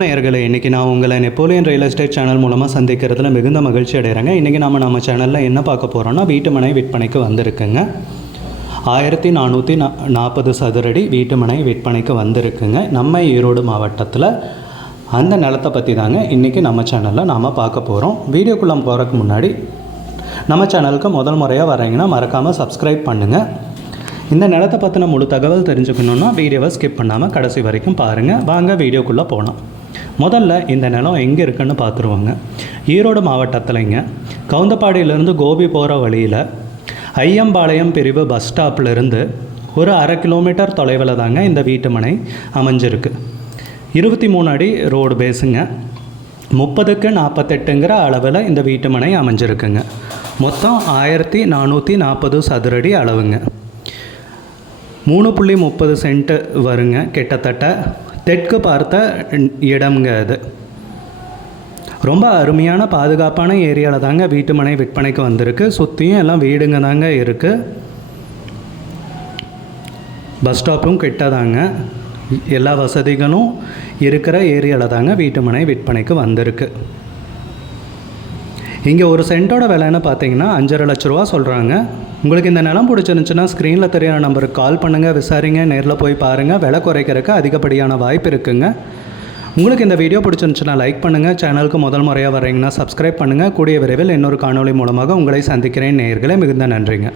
நேயர்களே இன்றைக்கி நான் உங்களை நெப்போலியன் ரியல் எஸ்டேட் சேனல் மூலமாக சந்திக்கிறதுல மிகுந்த மகிழ்ச்சி அடைகிறேங்க. இன்றைக்கி நம்ம நம்ம சேனலில் என்ன பார்க்க போகிறோம்னா வீட்டு மனை விற்பனைக்கு வந்திருக்குங்க. ஆயிரத்தி நானூற்றி நா நாற்பது சதுரடி வீட்டு மனை விற்பனைக்கு வந்திருக்குங்க. நம்ம ஈரோடு மாவட்டத்தில் அந்த நிலத்தை பற்றி தாங்க இன்றைக்கி நம்ம சேனலில் நாம் பார்க்க போகிறோம் வீடியோக்குள்ளே போகிறதுக்கு முன்னாடி நம்ம சேனலுக்கு முதல் முறையாக வரீங்கன்னா மறக்காமல் சப்ஸ்கிரைப் பண்ணுங்கள் இந்த நிலத்தை பற்றின முழு தகவல் தெரிஞ்சுக்கணுன்னா வீடியோவை ஸ்கிப் பண்ணாமல் கடைசி வரைக்கும் பாருங்கள் வாங்க வீடியோக்குள்ளே போகலாம் முதல்ல இந்த நிலம் எங்கே இருக்குன்னு பார்த்துருவாங்க ஈரோடு மாவட்டத்திலைங்க. கவுந்தப்பாடியிலேருந்து கோபி போகிற வழியில் ஐயம்பாளையம் பிரிவு பஸ் ஸ்டாப்லேருந்து ஒரு அரை கிலோமீட்டர் தொலைவில் தாங்க இந்த வீட்டு மனை அமைஞ்சிருக்கு. இருபத்தி மூணு அடி ரோடு பேஸுங்க முப்பதுக்கு நாற்பத்தெட்டுங்கிற அளவில் இந்த வீட்டு மனை அமைஞ்சிருக்குங்க. மொத்தம் ஆயிரத்தி நானூற்றி நாற்பது சதுரடி அளவுங்க. மூணு புள்ளி முப்பது சென்ட் வருங்க. கிட்டத்தட்ட தெற்கு பார்த்த இடம்ங்க அது ரொம்ப அருமையான பாதுகாப்பான ஏரியாவில் தாங்க வீட்டு மனை விற்பனைக்கு வந்திருக்கு. சுற்றியும் எல்லாம் வீடுங்க தாங்க இருக்குது பஸ் ஸ்டாப்பும் கிட்ட தாங்க. எல்லா வசதிகளும் இருக்கிற ஏரியாவில் தாங்க வீட்டு மனை விற்பனைக்கு வந்திருக்கு. இங்கே ஒரு சென்ட்டோட விலைன்னு பார்த்தீங்கன்னா அஞ்சரை லட்ச ரூபா சொல்கிறாங்க உங்களுக்கு இந்த நிலம் பிடிச்சிருந்துச்சுன்னா ஸ்க்ரீனில் தெரியிற நம்பருக்கு கால் பண்ணுங்கள் விசாரிங்க நேரில் போய் பாருங்கள் விலை குறைக்கிறதுக்கு அதிகப்படியான வாய்ப்பு இருக்குங்க. உங்களுக்கு இந்த வீடியோ பிடிச்சிருந்துச்சுன்னா லைக் பண்ணுங்கள் சேனலுக்கு முதல் முறையாக வரீங்கன்னா சப்ஸ்கிரைப் பண்ணுங்கள் கூடிய விரைவில் இன்னொரு காணொளி மூலமாக உங்களை சந்திக்கிறேன். நேர்களை மிகுந்த நன்றிங்க.